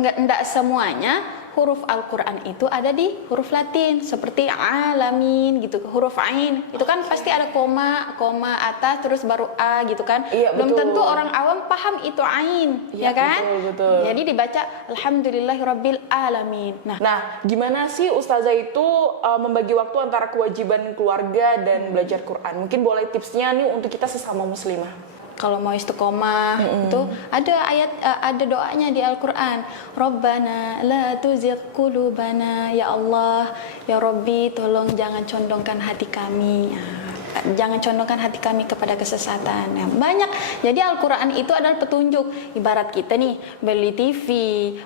enggak semuanya huruf Al-Quran itu ada di huruf Latin seperti alamin gitu, huruf ain itu kan pasti ada koma atas terus baru a gitu kan. Iya, belum betul. tentu orang awam paham itu ain, ya kan? Betul. Jadi dibaca alhamdulillahirabbil alamin. Nah, gimana sih Ustazah itu membagi waktu antara kewajiban keluarga dan belajar Quran? Mungkin boleh tipsnya nih untuk kita sesama muslimah. Kalau mau istiqomah itu ada ayat, ada doanya di Al-Quran. Rabbana la tuzigh qulubana, ya Allah, ya Rabbi, tolong jangan condongkan hati kami. Jangan condongkan hati kami kepada kesesatan. Banyak. Jadi Al-Quran itu adalah petunjuk. Ibarat kita nih beli TV,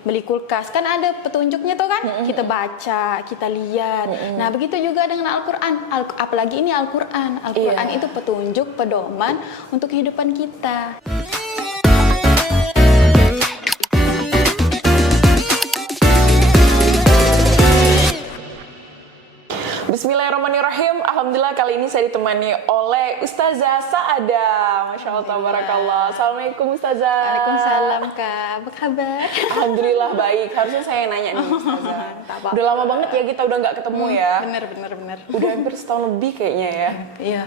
beli kulkas, kan ada petunjuknya tuh kan. Kita baca, kita lihat. Nah begitu juga dengan Al-Quran. Apalagi ini Al-Quran. Al-Quran itu petunjuk, pedoman untuk kehidupan kita. Bismillahirrahmanirrahim. Alhamdulillah kali ini saya ditemani oleh Ustazah Sa'adah. Masya Allah, tabarakallah. Assalamualaikum Ustazah. Waalaikumsalam Kak. Apa kabar? Alhamdulillah baik. Harusnya saya nanya nih Ustazah. Udah lama banget ya kita udah nggak ketemu ya. Bener. Udah hampir setahun lebih kayaknya ya.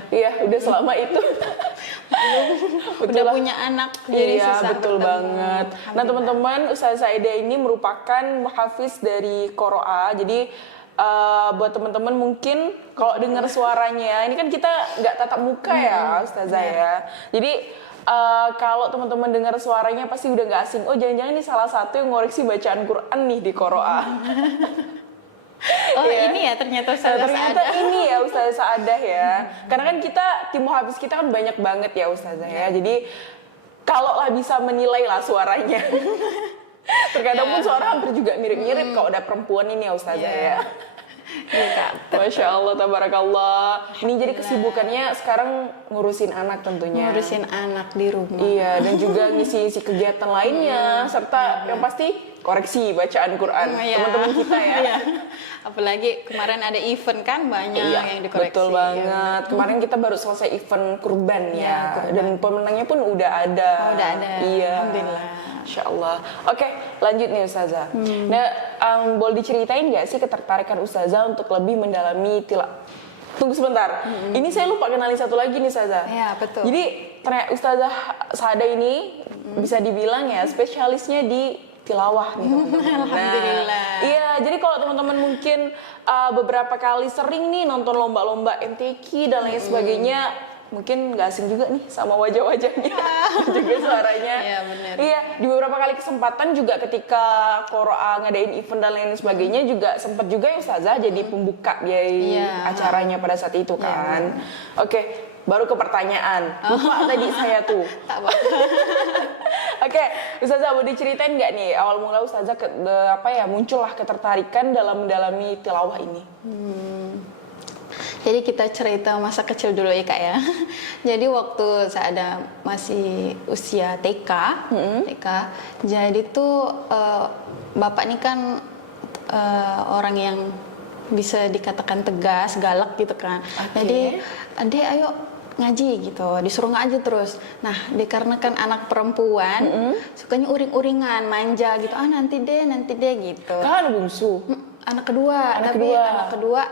Iya, udah selama itu. Udah punya anak. Jadi Iya, susah betul bertemu. banget. Nah teman-teman, Ustazah Sa'adah ini merupakan muhafiz dari Qoro'a. Jadi buat teman-teman mungkin kalau dengar suaranya, ini kan kita nggak tatap muka ya Ustazah ya. Jadi kalau teman-teman dengar suaranya pasti udah nggak asing. Oh jangan-jangan ini salah satu yang ngoreksi bacaan Quran nih di Qoro'a. Ini ya ternyata Ustazah Ternyata Sa'adah. ini ya Ustazah Sa'adah ya. Karena kan kita tim muhafiz kita kan banyak banget ya Ustazah ya. Jadi kalau lah bisa menilai lah suaranya. Terkadang pun suara hampir juga mirip-mirip kalau ada perempuan ini ya Ustazah ya. Masya Allah, tabarakallah. Ini jadi kesibukannya sekarang ngurusin anak tentunya. Ngurusin anak di rumah. Iya, dan juga ngisi-ngisi kegiatan lainnya, serta yang pasti koreksi bacaan Quran teman-teman kita ya. Apalagi kemarin ada event kan banyak yang dikoreksi. Betul banget. Kemarin kita baru selesai event kurban ya, dan pemenangnya pun udah ada. Udah ada. Iya. Alhamdulillah. Insya Allah. Oke, lanjut nih Ustazah. Nah, boleh diceritain nggak sih ketertarikan Ustazah untuk lebih mendalami Tunggu sebentar. Ini saya lupa kenalin satu lagi nih Ustazah. Iya, betul. Jadi Ustazah Sa'adah ini bisa dibilang ya spesialisnya di tilawah nih teman-teman. Alhamdulillah. Iya, jadi kalau teman-teman mungkin beberapa kali sering nih nonton lomba-lomba MTQ dan lain sebagainya, mungkin nggak asing juga nih sama wajah-wajahnya juga suaranya. Iya benar. Iya, di beberapa kali kesempatan juga ketika Qoro'a ngadain event dan lain sebagainya juga sempat juga ya Ustazah jadi pembuka dari acaranya pada saat itu kan. Oke, baru ke pertanyaan. Lupa tadi saya tuh. Tak apa. Oke, Ustazah mau diceritain nggak nih awal mula Ustazah muncullah ketertarikan dalam mendalami tilawah ini? Jadi kita cerita masa kecil dulu ya Kak ya. Jadi waktu saya ada masih usia TK, jadi tuh bapak ini kan orang yang bisa dikatakan tegas, galak gitu kan. Jadi adek ayo ngaji gitu, disuruh ngaji terus. Nah, dikarenakan anak perempuan sukanya uring-uringan, manja gitu. Nanti deh gitu. Kan bungsu. Anak kedua, anak kedua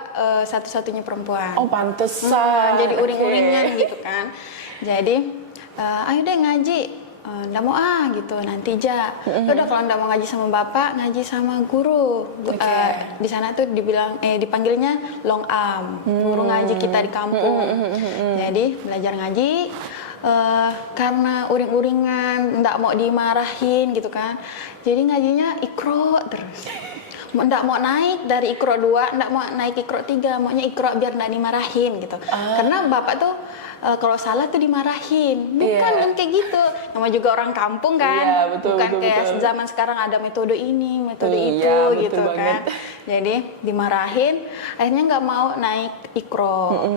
satu-satunya perempuan. Oh, pantesan. Jadi uring-uringan gitu kan. Jadi ayo deh ngaji. Nggak mau gitu, nanti aja. Udah kalau nggak mau ngaji sama bapak, ngaji sama guru. Di sana tuh dipanggilnya long am, guru ngaji kita di kampung. Jadi belajar ngaji. Karena uring-uringan, nggak mau dimarahin gitu kan. Jadi ngajinya ikro terus. Nggak mau naik dari ikro 2, nggak mau naik ikro 3, maunya ikro biar nggak dimarahin gitu. Karena bapak tuh kalau salah tuh dimarahin, bukan kan kayak gitu. Nama juga orang kampung kan, bukan kayak zaman sekarang ada metode ini, metode itu gitu kan. Jadi dimarahin, akhirnya nggak mau naik ikro.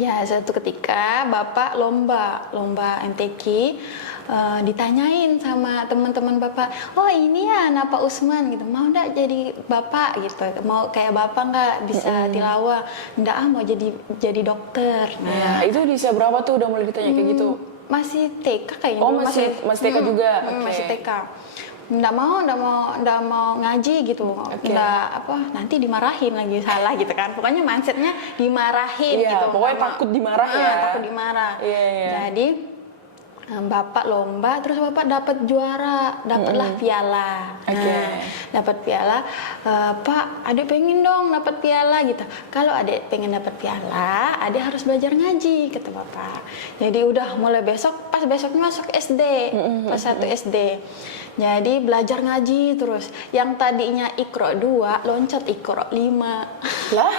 Ya suatu ketika bapak lomba MTQ. Ditanyain sama teman-teman bapak, oh ini ya anak Pak Usman gitu, mau nggak jadi bapak gitu, mau kayak bapak nggak bisa tilawah, nggak mau jadi dokter. Nah itu di usia berapa tuh udah mulai ditanya kayak gitu? Masih TK kayaknya. Oh masih TK juga. Masih TK. nggak mau ngaji gitu, nggak apa, nanti dimarahin lagi salah gitu kan. Pokoknya mindsetnya dimarahin gitu. Pokoknya takut dimarah ya. Takut dimarah. Iya. Jadi bapak lomba, terus bapak dapat juara, dapatlah piala. Dapat piala, Pak, adik pengen dong dapat piala gitu. Kalau adik pengen dapat piala, adik harus belajar ngaji, kata bapak. Jadi udah mulai besok, pas besoknya masuk SD, pas 1 SD. Jadi belajar ngaji terus. Yang tadinya Iqra 2, loncat Iqra 5. Lah?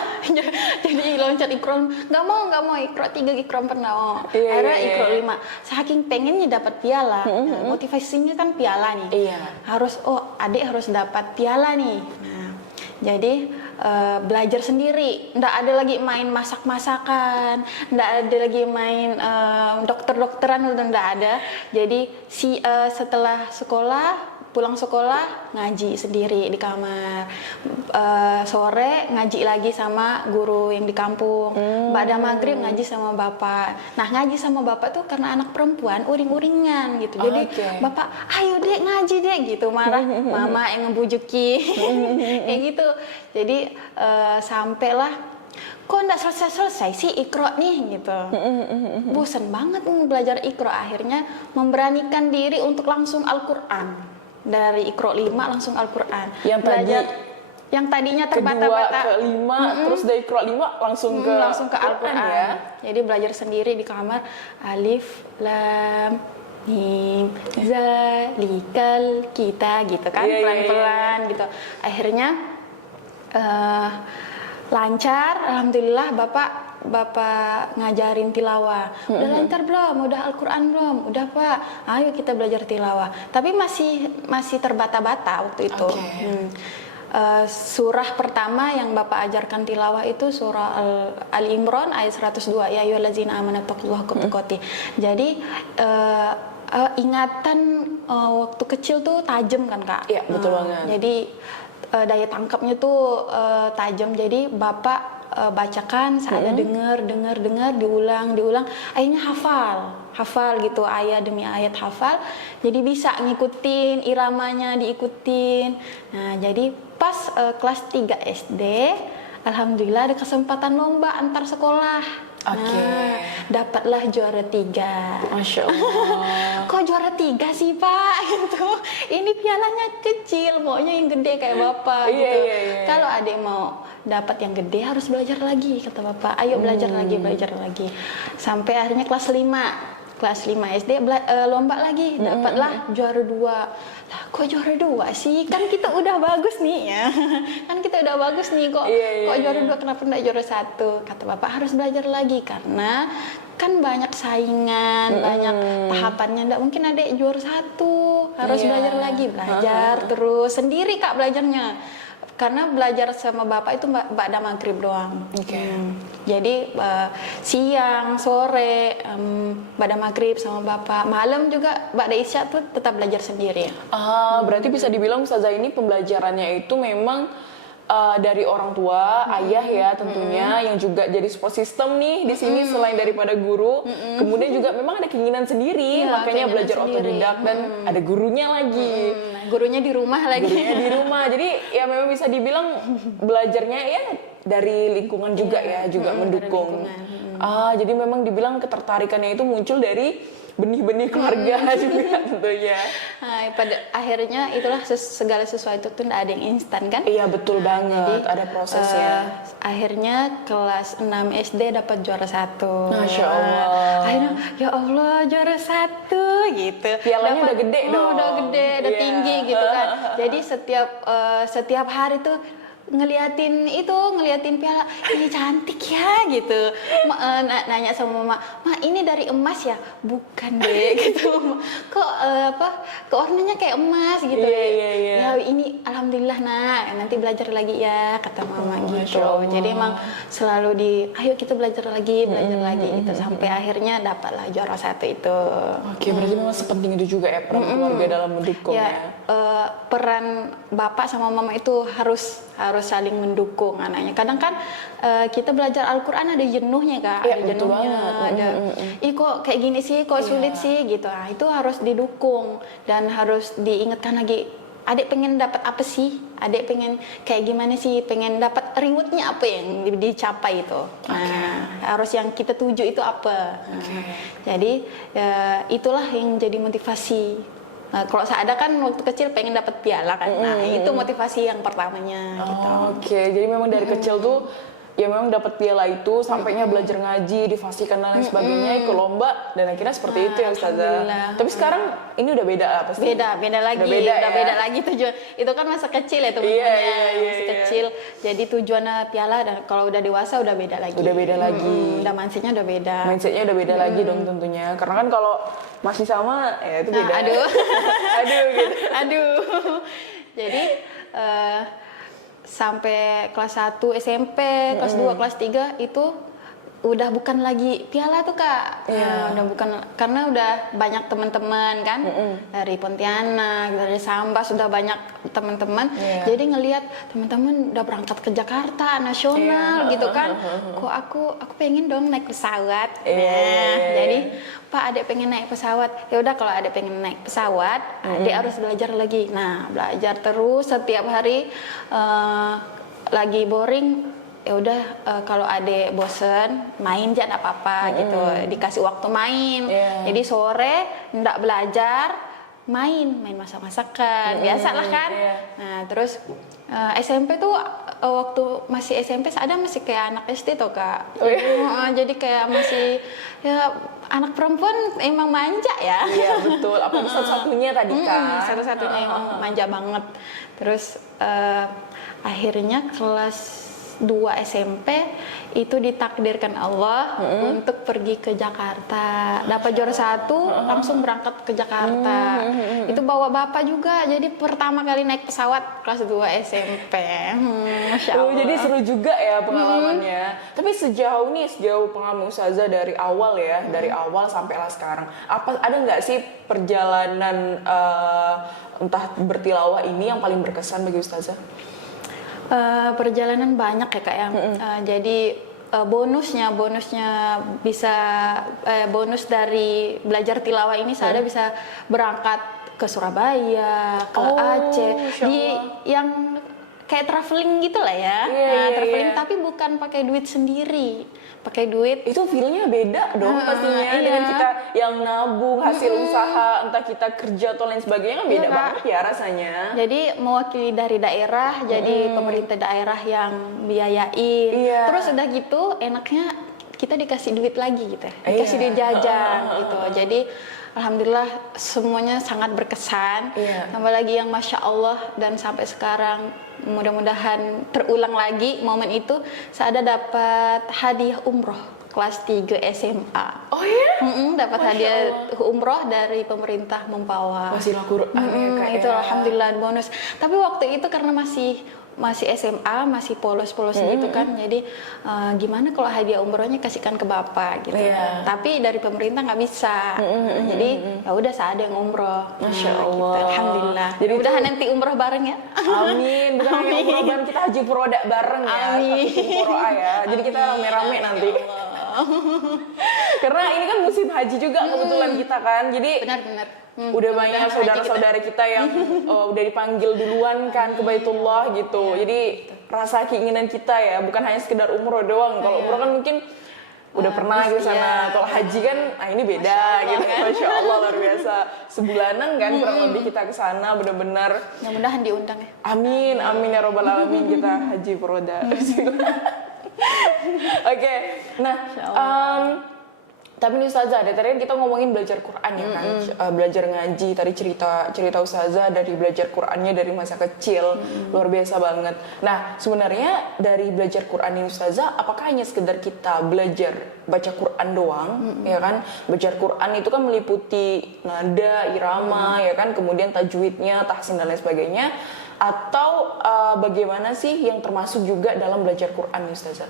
Jadi loncat Iqra, nggak mau Iqra 3, Iqra 4 nggak mau. Akhirnya Iqra 5. Saking pengennya dapat piala, motivasinya kan piala nih. Harus, adik harus dapat piala nih. Nah, jadi belajar sendiri, nggak ada lagi main masak-masakan, nggak ada lagi main dokter-dokteran, udah nggak ada. Jadi setelah sekolah, pulang sekolah ngaji sendiri di kamar, sore ngaji lagi sama guru yang di kampung, ba'da maghrib ngaji sama bapak. Nah, ngaji sama bapak tuh karena anak perempuan uring-uringan gitu, jadi bapak ayo dek ngaji dek gitu, marah mama yang ngebujuki kayak gitu. Jadi sampailah, kok nggak selesai sih Iqra nih gitu, bosan banget belajar Iqra. Akhirnya memberanikan diri untuk langsung Al-Quran. Dari Iqra 5 langsung Al-Quran. Yang tadinya terbata-bata, kedua, ke-5, terus dari Iqra 5 langsung ke Al-Quran ya. Jadi belajar sendiri di kamar, alif, lam, mim, zalikal kita gitu kan, pelan-pelan gitu. Akhirnya lancar, alhamdulillah. Bapak ngajarin tilawah. Udah lancar belum? Udah Al-Quran belum? Udah Pak, ayo kita belajar tilawah. Tapi masih terbata-bata waktu itu. Surah pertama yang Bapak ajarkan tilawah itu surah Ali Imran ayat 102, ya ayyuhallazina amanu taqullaha haqqa tuqatih. Jadi ingatan waktu kecil tuh tajam kan Kak? Iya, betul banget. Jadi daya tangkapnya tuh tajam. Jadi Bapak bacakan, saya dengar, diulang, akhirnya hafal gitu, ayat demi ayat hafal. Jadi bisa ngikutin iramanya, diikutin. Nah, jadi pas kelas 3 SD, alhamdulillah ada kesempatan lomba antar sekolah. Nah, dapatlah juara 3. Masya Allah. Kok juara 3 sih Pak? Gitu. Ini pialanya kecil, maunya yang gede kayak Bapak gitu. Kalau adik mau dapat yang gede harus belajar lagi, kata Bapak. Ayo belajar lagi. Sampai akhirnya kelas 5 SD lomba lagi, dapatlah juara 2. Lah, kok juara 2 sih? Kan kita udah bagus nih ya. Kok juara 2, kenapa enggak juara 1? Kata Bapak harus belajar lagi karena kan banyak saingan, banyak tahapannya, enggak mungkin adek juara 1. Harus belajar lagi, terus sendiri Kak belajarnya. Karena belajar sama Bapak itu ba'da maghrib doang. Jadi siang, sore, ba'da maghrib sama Bapak. Malam juga ba'da isya tuh tetap belajar sendiri. Berarti bisa dibilang Ustazah ini pembelajarannya itu memang dari orang tua, ayah ya tentunya, yang juga jadi support system nih di sini selain daripada guru. Kemudian juga memang ada keinginan sendiri, makanya belajar otodidak dan ada gurunya lagi. Gurunya di rumah lagi. Jadi ya memang bisa dibilang belajarnya ya dari lingkungan juga juga mendukung. Jadi memang dibilang ketertarikannya itu muncul dari benih-benih keluarga juga tentunya. Pada akhirnya itulah segala sesuatu tuh ada yang instan kan? Iya betul banget, jadi, ada prosesnya. Akhirnya kelas 6 SD dapat juara 1. Masya Allah. Akhirnya ya Allah juara 1 gitu. Pialanya udah gede dong. Udah gede, udah tinggi gitu kan. Jadi setiap hari tuh ngeliatin piala, ini cantik ya gitu. Nanya sama mama, ini dari emas ya? Bukan deh gitu. Kok warnanya kayak emas gitu. Ya ini alhamdulillah nak, nanti belajar lagi ya, kata mama gitu. Jadi emang selalu ayo kita belajar lagi gitu sampai akhirnya dapatlah juara 1 itu. Berarti memang sepenting itu juga ya peran keluarga dalam mendukung ya. Peran bapak sama mama itu harus saling mendukung anaknya. Kadang kan kita belajar Al-Quran ada jenuhnya Kak, ada jenuhnya, ada kok kayak gini sih, kok sulit sih gitu. Itu harus didukung dan harus diingatkan lagi. adik pengen dapat apa sih, adik pengen kayak gimana sih, pengen dapat rewardnya apa yang dicapai itu. Nah, harus yang kita tuju itu apa. Nah, jadi itulah yang jadi motivasi. Nah, kalau saya ada kan waktu kecil pengen dapat piala kan. Nah, itu motivasi yang pertamanya gitu. Oke, jadi memang dari kecil tuh ya memang dapat piala itu, sampainya belajar ngaji, difasikan dan lain sebagainya, ikut lomba dan akhirnya seperti itu ya Ustazah. Tapi sekarang ini udah beda lah pasti. Beda lagi, udah beda lagi tujuan. Itu kan masa kecil ya teman-temannya, masih kecil. Jadi tujuannya piala dan kalau udah dewasa udah beda lagi. Udah beda lagi. Udah mindsetnya udah beda. Mindsetnya udah beda lagi dong tentunya. Karena kan kalau masih sama ya itu beda. Nah, aduh. Aduh gitu. Aduh. Jadi sampai kelas 1 SMP, kelas 2, kelas 3 itu udah bukan lagi piala tuh Kak. Udah bukan, karena udah banyak teman-teman kan, dari Pontianak, dari Sambas, sudah banyak teman-teman. Jadi ngelihat teman-teman udah berangkat ke Jakarta nasional gitu kan. Kok aku pengen dong naik pesawat. Nah, jadi Pak, adik pengen naik pesawat. Ya udah, kalau adik pengen naik pesawat, adik harus belajar lagi. Nah, belajar terus setiap hari. Lagi boring, ya udah, kalau adek bosen main jangan apa-apa gitu, dikasih waktu main. Jadi sore ndak belajar, main masak-masakan, biasalah kan. Nah, terus SMP tuh waktu masih SMP ada masih kayak anak SD tuh Kak. Jadi kayak masih ya anak perempuan emang manja ya. Iya betul, apa satu-satunya tadi kan. Satu-satunya emang manja banget. Terus akhirnya kelas 2 SMP itu ditakdirkan Allah untuk pergi ke Jakarta. Dapat juara 1 langsung berangkat ke Jakarta. Itu bawa bapak juga. Jadi pertama kali naik pesawat kelas 2 SMP. Masya Allah. Jadi seru juga ya pengalamannya. Tapi sejauh pengalaman Ustazah dari awal ya, dari awal sampai lah sekarang. Ada nggak sih perjalanan entah bertilawah ini yang paling berkesan bagi Ustazah? Perjalanan banyak ya Kak ya. Jadi bonusnya bisa bonus dari belajar tilawah ini saya bisa berangkat ke Surabaya, ke Aceh, yang kayak traveling gitu lah ya. Traveling tapi bukan pakai duit sendiri, pakai duit. Itu feel-nya beda dong pastinya dengan kita yang nabung hasil usaha, entah kita kerja atau lain sebagainya kan beda banget ya rasanya. Jadi mewakili dari daerah, jadi pemerintah daerah yang biayain. Terus udah gitu enaknya kita dikasih duit lagi gitu, dikasih duit jajan gitu. Jadi alhamdulillah semuanya sangat berkesan. Tambah lagi yang Masya Allah, dan sampai sekarang mudah-mudahan terulang lagi momen itu. Saya ada dapat hadiah umroh kelas 3 SMA. Oh iya? Dapat hadiah umroh dari pemerintah Mempawah. Masih Quran ya. Itu alhamdulillah bonus. Tapi waktu itu karena masih SMA, masih polos-polos gitu kan. Jadi gimana kalau hadiah umrohnya kasihkan ke bapak gitu. Tapi dari pemerintah nggak bisa. Jadi ya udah saya ada yang umroh. Masya Allah. Gitu. Alhamdulillah. Jadi udah nanti umroh bareng ya. Amin. Bukan hanya umroh bareng, kita haji furoda bareng ya. Amin. Satu tim Furoa ya. Jadi kita rame-rame nanti. Karena ini kan musim haji juga kebetulan kita kan. Jadi Benar-benar. udah banyak saudara-saudara kita yang udah dipanggil duluan kan ke Baitullah gitu. Jadi rasa keinginan kita ya bukan hanya sekedar umroh doang. Kalau umroh kan mungkin udah pernah ke sana. Kalau haji kan ini beda gitu. Kan? Masya Allah luar biasa. Sebulanan kan kurang lebih kita ke sana benar-benar. Mudah-mudahan diundang ya. Amin, amin ya robbal alamin kita haji furoda. Oke, nah tapi nih Ustazah, tadi kan kita ngomongin belajar Quran ya kan, belajar ngaji, tadi cerita Ustazah dari belajar Qurannya dari masa kecil, luar biasa banget. Nah sebenarnya dari belajar Quran ini Ustazah, apakah hanya sekedar kita belajar baca Quran doang, ya kan? Belajar Quran itu kan meliputi nada, irama, ya kan, kemudian tajwidnya, tahsin dan lain sebagainya. Atau bagaimana sih yang termasuk juga dalam belajar Quran Ustazah?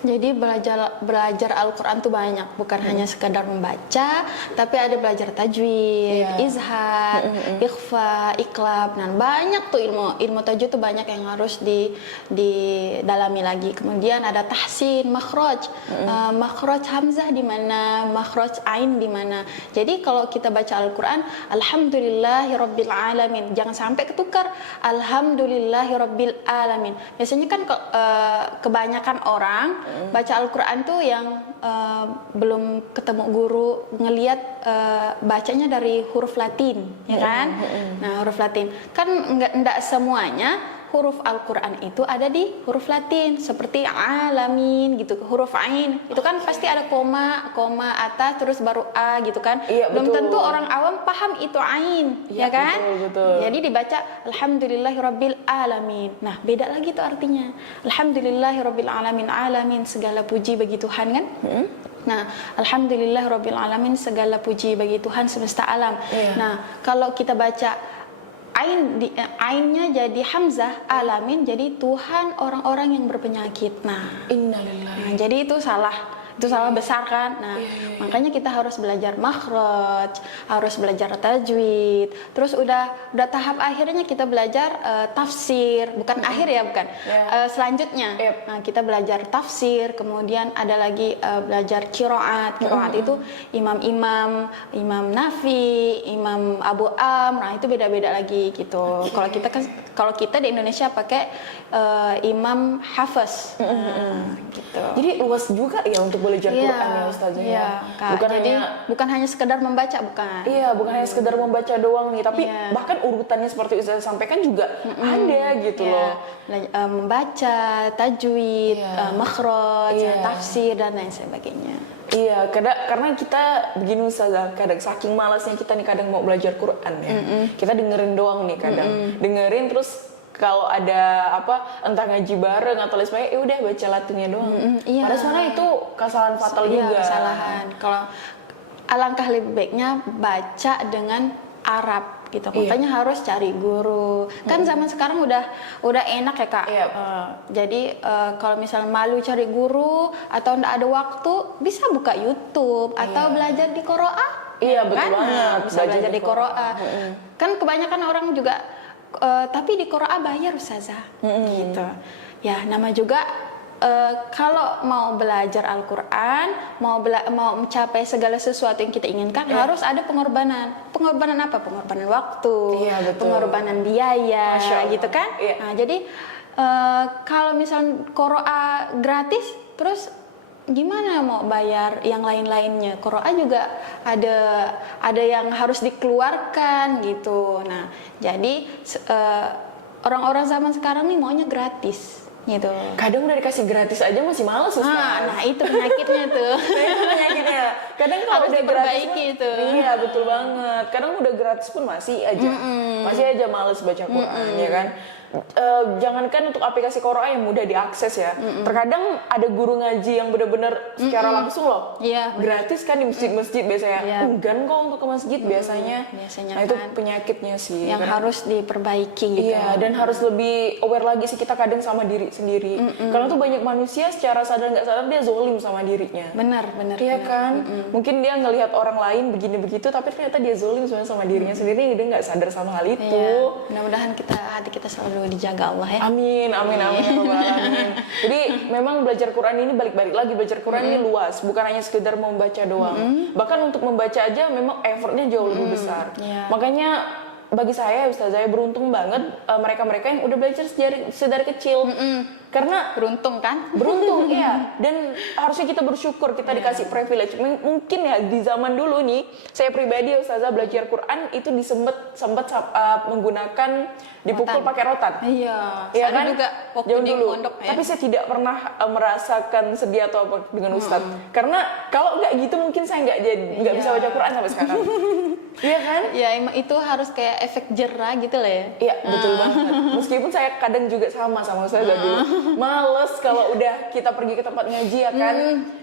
Jadi belajar Al-Quran tuh banyak, bukan hanya sekadar membaca, tapi ada belajar tajwid, izhar, ikhfa, iqlab. Nah, banyak tuh ilmu tajwid tuh banyak yang harus didalami lagi. Kemudian ada tahsin, makhraj, makhraj hamzah di mana, makhraj ain di mana. Jadi kalau kita baca Al-Quran, alhamdulillahirabbil alamin, jangan sampai ketukar alhamdulillahirabbil alamin. Biasanya kan kebanyakan orang baca Al-Quran tuh yang belum ketemu guru ngelihat bacanya dari huruf Latin, ya kan? Nah, huruf Latin kan enggak semuanya huruf Al-Quran itu ada di huruf Latin, seperti alamin gitu, huruf ain itu kan pasti ada koma atas terus baru a gitu kan. Belum tentu orang awam paham itu ain, ya kan? Betul. Jadi dibaca alhamdulillahirabbil alamin. Nah, beda lagi tuh artinya. Alhamdulillahirabbil alamin, alamin segala puji bagi Tuhan kan? Nah, alhamdulillahirabbil alamin, segala puji bagi Tuhan semesta alam. Nah, kalau kita baca ainnya jadi hamzah, alamin jadi Tuhan orang-orang yang berpenyakit. Nah, innalillahi. Jadi itu salah besar kan. Nah, makanya kita harus belajar makhraj, harus belajar tajwid. Terus udah tahap akhirnya kita belajar tafsir, bukan akhir ya, bukan. Selanjutnya, nah, kita belajar tafsir, kemudian ada lagi belajar qiraat. Qiraat itu Imam Nafi, Imam Abu Amr. Nah, itu beda-beda lagi gitu. Kalau kita di Indonesia pakai Imam Hafiz. Gitu. Jadi luas juga ya untuk belajar Quran ya Ustazah ya. Bukan hanya sekedar membaca, bukan. Iya, bukan hanya sekedar membaca doang nih, tapi bahkan urutannya seperti Ustazah sampaikan juga ada gitu loh. Membaca, tajwid, makhraj, tafsir dan lain sebagainya. Iya, karena kita begini Ustazah, kadang saking malasnya kita nih kadang mau belajar Quran ya. Kita dengerin doang nih kadang. Dengerin terus kalau ada entah ngaji bareng atau lain sebagainya, udah baca Latinnya doang. Padahal sebenarnya itu kesalahan fatal juga. Kesalahan. Kalau alangkah lebih baiknya baca dengan Arab gitu. Makanya harus cari guru. Kan zaman sekarang udah enak ya, Kak. Jadi kalau misalnya malu cari guru atau nggak ada waktu, bisa buka YouTube atau belajar di Qoro'ah. Iya, betul kan? banget. Bisa belajar di Qoro'ah. Kan kebanyakan orang juga tapi di Qoro'ah bayar Ustazah. Gitu. Ya, nama juga kalau mau belajar Al-Quran, mau mencapai segala sesuatu yang kita inginkan, harus ada pengorbanan. Pengorbanan apa? Pengorbanan waktu, pengorbanan biaya, gitu kan? Nah, jadi kalau misalnya Qoro'ah gratis, terus gimana mau bayar yang lain-lainnya? Qoro'ah juga ada yang harus dikeluarkan gitu. Nah, jadi orang-orang zaman sekarang nih maunya gratis. Gitu. Kadang udah dikasih gratis aja masih males Ustaz. Nah, itu penyakitnya tuh. Itu penyakitnya. Kadang kalau harus udah diperbaiki gratis itu. Iya, betul banget. Kadang udah gratis pun masih aja males baca Quran, ya kan? Jangankan untuk aplikasi Qoro'ah yang mudah diakses ya. Terkadang ada guru ngaji yang benar-benar secara langsung loh. Iya, gratis kan di masjid-masjid biasanya. Enggan kok untuk ke masjid biasanya. Nah, itu kan penyakitnya sih. Yang harus diperbaiki gitu. Iya, dan harus lebih aware lagi sih kita kadang sama diri sendiri. Karena tuh banyak manusia secara sadar nggak sadar dia zolim sama dirinya. Benar. Iya kan? Mungkin dia ngelihat orang lain begini begitu, tapi ternyata dia zolim sebenarnya sama dirinya sendiri. Dia nggak sadar sama hal itu. Iya. Mudah-mudahan hati kita selalu dijaga Allah ya. Amin. Jadi memang belajar Quran ini balik-balik lagi, belajar Quran ini luas, bukan hanya sekedar membaca doang. Bahkan untuk membaca aja memang effortnya jauh lebih besar. Makanya bagi saya Ustazah beruntung banget mereka-mereka yang udah belajar sedari kecil. Karena beruntung kan? Beruntung ya. Dan harusnya kita bersyukur kita dikasih privilege. Mungkin ya di zaman dulu nih, saya pribadi Ustazah belajar Quran itu sempat menggunakan dipukul pakai rotan. Iya. Ya kan? Juga waktu di pondok ya. Tapi saya tidak pernah merasakan sedih atau apa dengan Ustadz. Karena kalau nggak gitu mungkin saya nggak bisa baca Quran sampai sekarang. Iya kan? Ya emang itu harus kayak efek jerah gitu lah ya. Iya, betul banget. Meskipun saya kadang juga sama Ustazah dulu. Males kalau udah kita pergi ke tempat ngaji ya kan.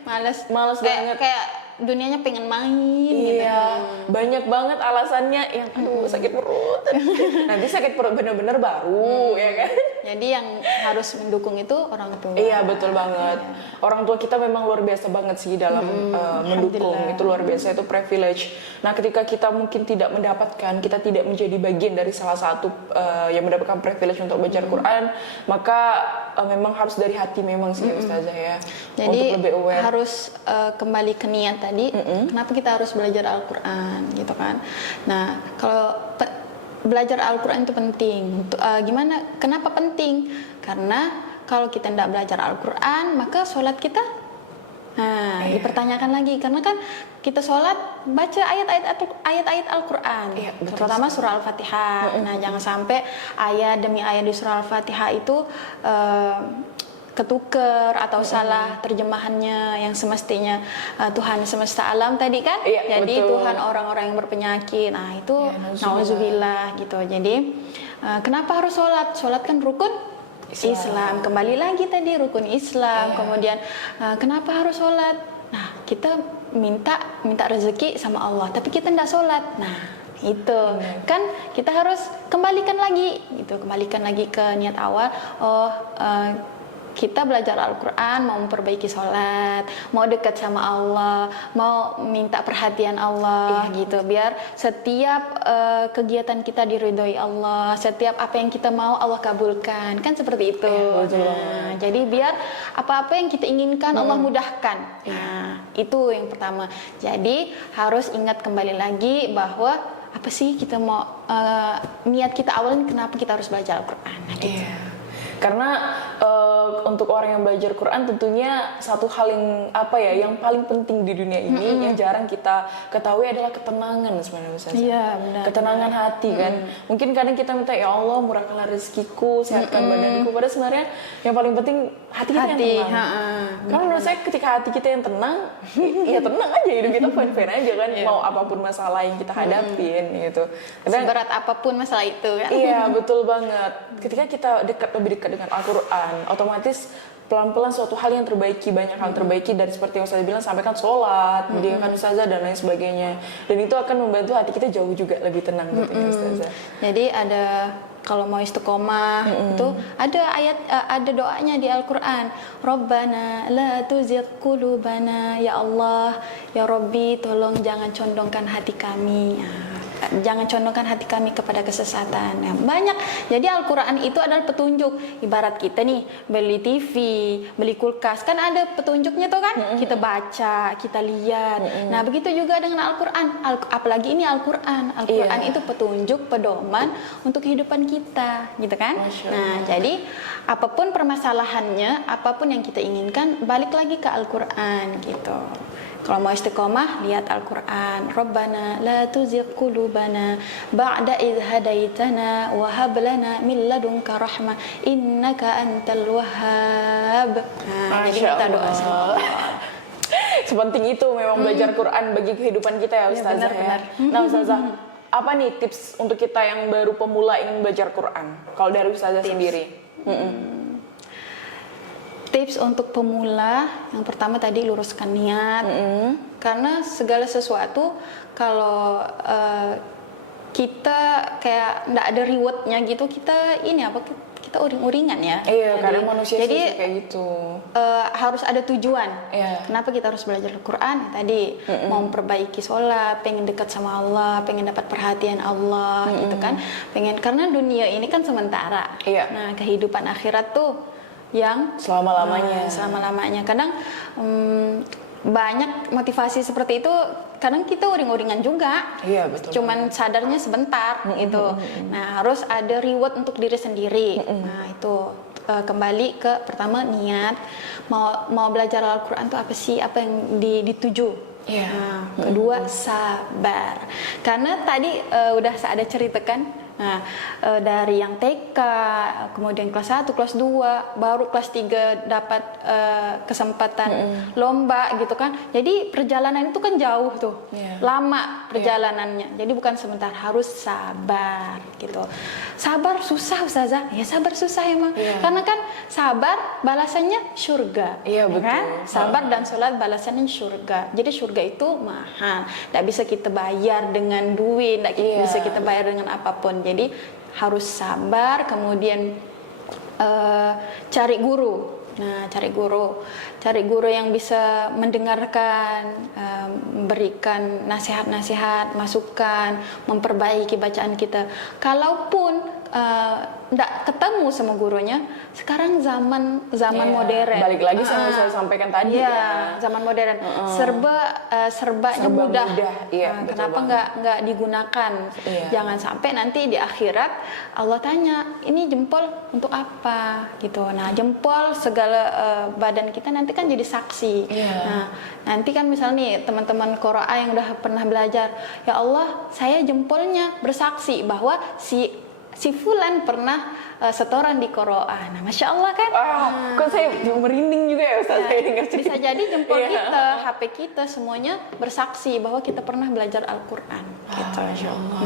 Males banget. Kayak dunianya pengen main gitu. Iya, banyak banget alasannya yang aduh sakit perut. Nanti sakit perut bener-bener baru ya kan. Jadi yang harus mendukung itu orang tua. Iya betul banget. Orang tua kita memang luar biasa banget sih dalam mendukung. Alhamdulillah. Itu luar biasa, itu privilege. Nah ketika kita mungkin tidak mendapatkan, kita tidak menjadi bagian dari salah satu yang mendapatkan privilege untuk belajar Quran, maka memang harus dari hati memang sih Ustazah ya. Jadi untuk lebih aware. harus kembali ke niat tadi. Kenapa kita harus belajar Al-Quran gitu kan? Nah kalau belajar Al-Quran itu penting. Kenapa penting? Karena kalau kita tidak belajar Al-Quran, maka sholat kita dipertanyakan lagi. Karena kan kita sholat baca ayat-ayat Al-Quran, terutama surah Al-Fatihah. Nah jangan sampai ayat demi ayat di surah Al-Fatihah itu ketuker atau salah terjemahannya yang semestinya Tuhan semesta alam tadi kan, jadi betul. Tuhan orang-orang yang berpenyakit. Nah itu nauzubillah gitu. Jadi kenapa harus sholat? Sholat kan rukun Islam. Kembali lagi tadi rukun Islam. Kemudian kenapa harus sholat? Nah kita minta rezeki sama Allah, tapi kita tidak sholat. Nah itu kan kita harus kembalikan lagi ke niat awal. Kita belajar Al-Quran, mau memperbaiki sholat, mau dekat sama Allah, mau minta perhatian Allah gitu. Biar setiap kegiatan kita diridhoi Allah, setiap apa yang kita mau Allah kabulkan. Kan seperti itu. Nah, jadi biar apa-apa yang kita inginkan Allah mudahkan. Nah, itu yang pertama. Jadi harus ingat kembali lagi bahwa apa sih kita mau, niat kita awalnya kenapa kita harus belajar Al-Quran. Nah, gitu. Karena untuk orang yang belajar Quran tentunya satu hal yang paling penting di dunia ini yang jarang kita ketahui adalah ketenangan sebenarnya Ustazah. Iya, benar. Ketenangan hati kan. Mungkin kadang kita minta ya Allah murahkanlah rezekiku, sehatkan badanku. Padahal sebenarnya yang paling penting hati kita yang tenang. Karena menurut saya ketika hati kita yang tenang, ya tenang aja hidup kita fine-fine aja kan. Mau apapun masalah yang kita hadapin gitu. Seberat apapun masalah itu kan. Iya betul banget. Ketika kita lebih dekat dengan Al-Quran, otomatis pelan-pelan suatu hal yang terbaiki, banyak hal terbaiki dari seperti yang Ustazah bilang, sampaikan sholat, mendiamkan Ustazah dan lain sebagainya. Dan itu akan membantu hati kita jauh juga lebih tenang gitu ya Ustazah. Jadi ada kalau mau istiqomah itu ada doanya di Al-Quran. Rabbana la tuzigh qulubana, ya Allah, ya Rabbi tolong jangan condongkan hati kami. Jangan condongkan hati kami kepada kesesatan. Nah, banyak. Jadi Al-Quran itu adalah petunjuk. Ibarat kita nih beli TV, beli kulkas, kan ada petunjuknya tuh kan. Kita baca, kita lihat. Nah begitu juga dengan Al-Quran. Apalagi ini Al-Quran. Al-Quran itu petunjuk, pedoman untuk kehidupan kita, gitu kan. Nah jadi apapun permasalahannya, apapun yang kita inginkan, balik lagi ke Al-Quran gitu. Kalau mau istiqomah, lihat Al-Quran. Rabbana la tuzigh qulubana ba'da idh hadaitana wa hab lana min ladunka rahmah innaka antal wahhab. Nah, jadi kita doa sama Allah. Sepenting itu memang belajar Quran bagi kehidupan kita ya Ustazah ya. Nah Ustazah, apa nih tips untuk kita yang baru pemula ingin belajar Quran? Kalau dari Ustazah sendiri. Tips untuk pemula, yang pertama tadi luruskan niat. Karena segala sesuatu kalau kita kayak nggak ada rewardnya gitu, kita kita uring-uringan ya. Iya, kadang manusia jadi kayak gitu. Harus ada tujuan. Kenapa kita harus belajar Al-Quran? Tadi mau memperbaiki sholat, pengen dekat sama Allah, pengen dapat perhatian Allah, gitu kan? Karena dunia ini kan sementara. Nah, kehidupan akhirat tuh yang selama-lamanya. Kadang banyak motivasi seperti itu, kadang kita uring-uringan juga. Iya, betul. Cuman sadarnya sebentar gitu. Nah, harus ada reward untuk diri sendiri. Nah, itu kembali ke pertama niat. Mau belajar Al-Quran tuh apa sih? Apa yang dituju? Nah, kedua sabar. Karena tadi udah ada ceritakan Nah, dari yang TK, kemudian kelas 1, kelas 2, baru kelas 3 dapat kesempatan lomba gitu kan. Jadi perjalanan itu kan jauh tuh, lama perjalanannya. Jadi bukan sebentar, harus sabar gitu. Sabar susah Ustazah, ya sabar susah emang. Karena kan sabar balasannya surga, betul. kan? Sabar dan sholat balasannya surga. Jadi surga itu mahal, tidak bisa kita bayar dengan duit, tidak bisa kita bayar dengan apapun. Jadi harus sabar, kemudian cari guru. Nah, cari guru yang bisa mendengarkan, memberikan nasihat-nasihat, masukan, memperbaiki bacaan kita. Kalaupun tidak ketemu sama gurunya, sekarang zaman modern. Balik lagi sama saya sampaikan tadi zaman modern, serbanya mudah. Kenapa nggak digunakan? Jangan sampai nanti di akhirat Allah tanya, ini jempol untuk apa? Gitu. Nah, jempol segala badan kita nanti kan jadi saksi. Nah, nanti kan misalnya nih teman-teman Qiraah yang udah pernah belajar, ya Allah, saya jempolnya bersaksi bahwa si Fulan pernah setoran di Qiraah. Nah, Masya Allah kan? Kok saya merinding juga ya Ustaz, saya dengar cerita. Bisa jadi jempol kita, HP kita, semuanya bersaksi bahwa kita pernah belajar Al-Quran. Gitu. Masya Allah.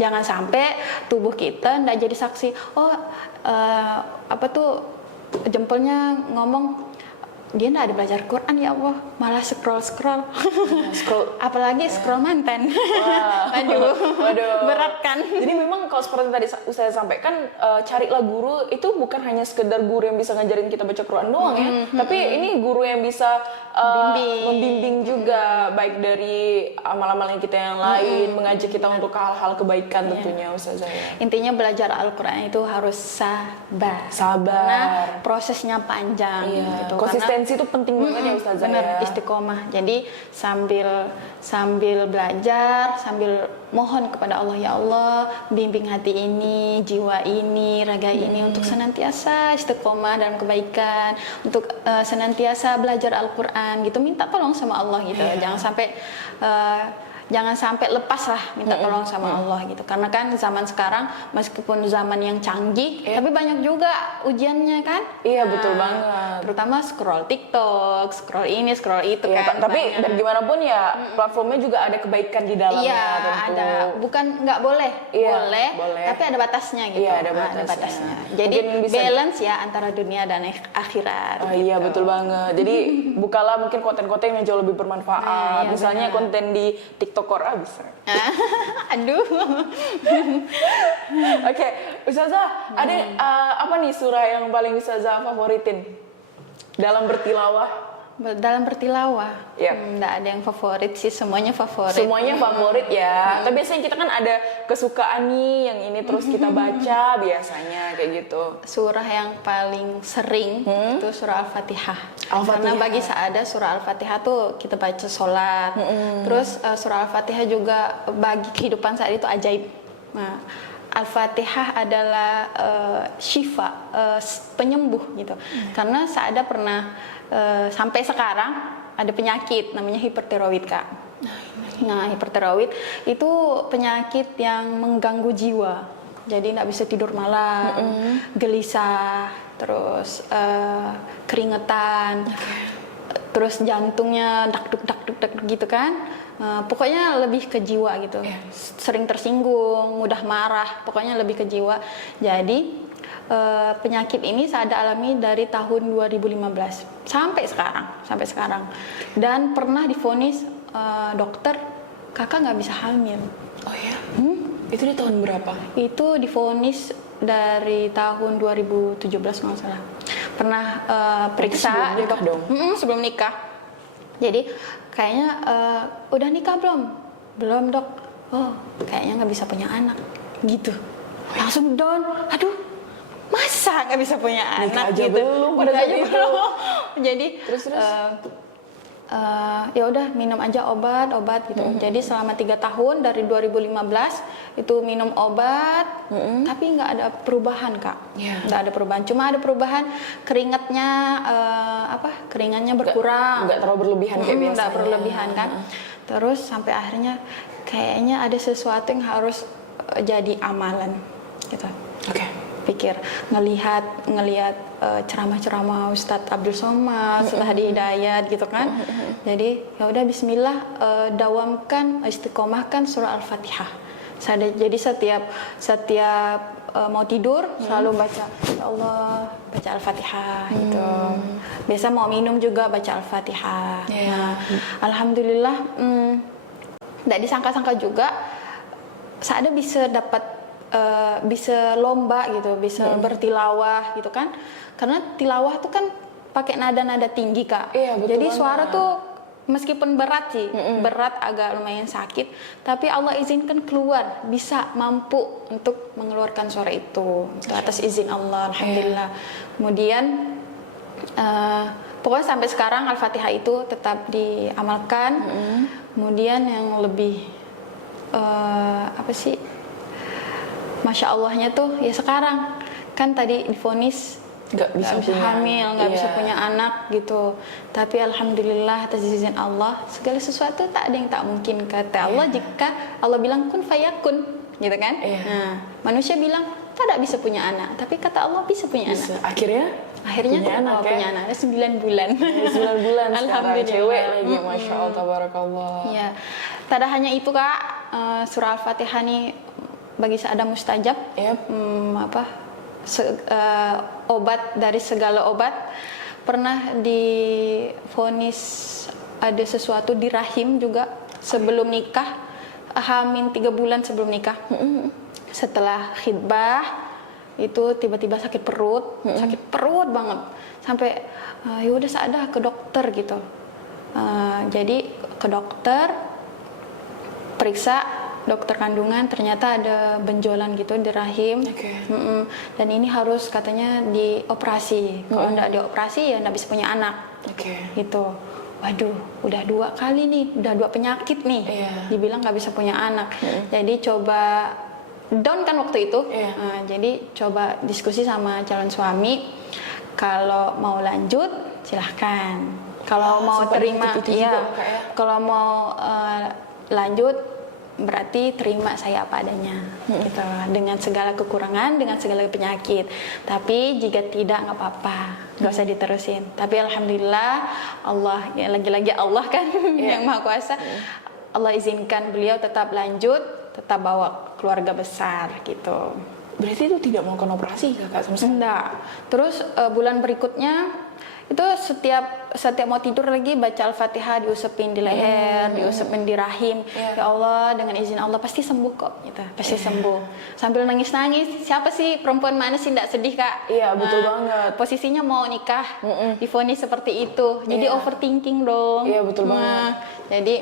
Jangan sampai tubuh kita nggak jadi saksi. Jempolnya ngomong, dia nggak ada belajar Quran ya Allah, malah scroll. Apalagi scroll mantan. Waduh, berat kan. Jadi memang kalau seperti tadi saya sampaikan, carilah guru itu bukan hanya sekedar guru yang bisa ngajarin kita baca Quran doang ya, tapi ini guru yang bisa membimbing juga, baik dari amal-amal yang kita yang lain, mengajak kita untuk hal-hal kebaikan tentunya Ustazah ya. Intinya belajar Al-Quran itu harus sabar. Karena prosesnya panjang gitu. Konsistensi itu penting banget ya Ustazah. Bener, istiqomah. Jadi sambil belajar, sambil mohon kepada Allah, ya Allah, bimbing hati ini, jiwa ini, raga ini untuk senantiasa istiqomah dalam kebaikan, untuk senantiasa belajar Al-Quran gitu. Minta tolong sama Allah gitu. Jangan sampai lepas lah minta tolong sama Allah gitu. Karena kan zaman sekarang meskipun zaman yang canggih, tapi banyak juga ujiannya kan. Betul banget. Terutama scroll TikTok, scroll ini, scroll itu kan. Tapi dari gimana pun ya platformnya juga ada kebaikan di dalamnya. Iya, ada. Bukan nggak boleh, boleh, tapi ada batasnya gitu. Iya, ada batasnya. Jadi balance ya antara dunia dan akhirat. Iya, betul banget. Jadi bukalah mungkin konten-konten yang jauh lebih bermanfaat. Misalnya konten di TikTok Qiraah bisa. Aduh. Oke, Ustazah, ada apa nih surah yang paling Ustazah favoritin dalam bertilawah? Dalam bertilawah, nggak ada yang favorit sih, semuanya favorit. Semuanya favorit ya. Tapi biasanya kita kan ada kesukaan nih, yang ini terus kita baca biasanya kayak gitu. Surah yang paling sering itu surah Al-Fatihah. Karena bagi Saada surah Al-Fatihah tuh kita baca sholat. Terus surah Al-Fatihah juga bagi kehidupan saat itu ajaib. Nah, Al-Fatihah adalah syifa, penyembuh gitu. Karena Saada pernah sampai sekarang ada penyakit namanya hipertiroid, Kak. Nah, hipertiroid itu penyakit yang mengganggu jiwa. Jadi nggak bisa tidur malam, gelisah, terus keringetan, terus jantungnya dak-duk gitu kan. Pokoknya lebih ke jiwa gitu. Sering tersinggung, mudah marah, pokoknya lebih ke jiwa. Jadi penyakit ini Saada alami dari tahun 2015 sampai sekarang, dan pernah divonis dokter, kakak nggak bisa hamil. Oh ya? Itu di tahun berapa? Itu divonis dari tahun 2017 nggak salah. Pernah periksa sebelum nikah dong? Sebelum nikah. Jadi kayaknya udah nikah belum dok? Oh, kayaknya nggak bisa punya anak gitu. Langsung down. Aduh, masa nggak bisa punya anak aja gitu? Belum pada saat itu. Jadi terus ya udah minum aja obat gitu. Jadi selama 3 tahun dari 2015 itu minum obat, tapi nggak ada perubahan, Kak. Nggak ada perubahan. Cuma ada perubahan keringatnya berkurang. Nggak terlalu berlebihan kayak biasanya. Nggak berlebihan kan. Terus sampai akhirnya kayaknya ada sesuatu yang harus jadi amalan. gitu. Oke. Pikir ngelihat ceramah-ceramah Ustadz Abdul Somad, Ustadz Hadi Hidayat gitu kan. Jadi ya udah Bismillah, dawamkan, istiqomahkan surah Al-Fatihah. Jadi setiap mau tidur selalu baca ya Allah, baca Al-Fatihah gitu. Biasa mau minum juga baca Al-Fatihah. Nah, alhamdulillah nggak disangka-sangka juga saya bisa dapat bisa lomba gitu, bisa bertilawah gitu kan. Karena tilawah tuh kan pakai nada-nada tinggi, Kak. Iya, betul jadi banget. suara tuh meskipun berat sih, berat agak lumayan sakit, tapi Allah izinkan keluar, bisa mampu untuk mengeluarkan suara itu atas izin Allah, alhamdulillah. Kemudian pokoknya sampai sekarang Al-Fatihah itu tetap diamalkan. Kemudian yang lebih Masya Allahnya tuh ya sekarang kan tadi divonis Nggak bisa hamil, nggak bisa Iya. punya anak gitu. Tapi alhamdulillah atas izin Allah, segala sesuatu tak ada yang tak mungkin kata Allah. Jika Allah bilang kun fayakun, gitu kan? Iya. Nah, manusia bilang tak bisa punya anak, tapi kata Allah bisa punya Bisa. anak. Akhirnya punya anak, Allah punya anak, ada 9 bulan. 9 bulan sekarang, Alhamdulillah. cewek lagi, Masya Allah, tabarakallah. Iya. Tak hanya itu, Kak, surah Al-Fatihah nih bagi saya ada mustajab. Yep. Obat dari segala obat. Pernah divonis ada sesuatu di rahim juga sebelum nikah, hamil 3 bulan sebelum nikah. Setelah khidbah itu tiba-tiba sakit perut banget, sampai ya udah saya ke dokter gitu. Jadi ke dokter, periksa dokter kandungan, ternyata ada benjolan gitu di rahim. Dan ini harus katanya dioperasi. Kalau nggak dioperasi ya nggak bisa punya anak. Gitu. Waduh, udah 2 kali nih, udah 2 penyakit nih. Dibilang nggak bisa punya anak. Jadi coba down kan waktu itu. Jadi coba diskusi sama calon suami. Kalau mau lanjut silahkan. Kalau mau terima, kalau mau lanjut berarti terima saya apa adanya, gitu, dengan segala kekurangan, dengan segala penyakit. Tapi jika tidak, nggak apa-apa, nggak usah diterusin. Tapi alhamdulillah Allah, ya lagi-lagi Allah kan yang maha kuasa. Allah izinkan beliau tetap lanjut, tetap bawa keluarga besar gitu. Berarti itu tidak melakukan operasi, Kakak, sama sekali? Enggak. Terus bulan berikutnya itu setiap mau tidur lagi baca Al-Fatihah, diusapin di leher, diusapin di rahim. Ya Allah, dengan izin Allah pasti sembuh kok, gitu. Pasti sembuh. Sambil nangis-nangis. Siapa sih perempuan mana sih tidak sedih, Kak? Iya, betul banget. Posisinya mau nikah, divonis seperti itu. Jadi overthinking dong. Iya, betul banget. Jadi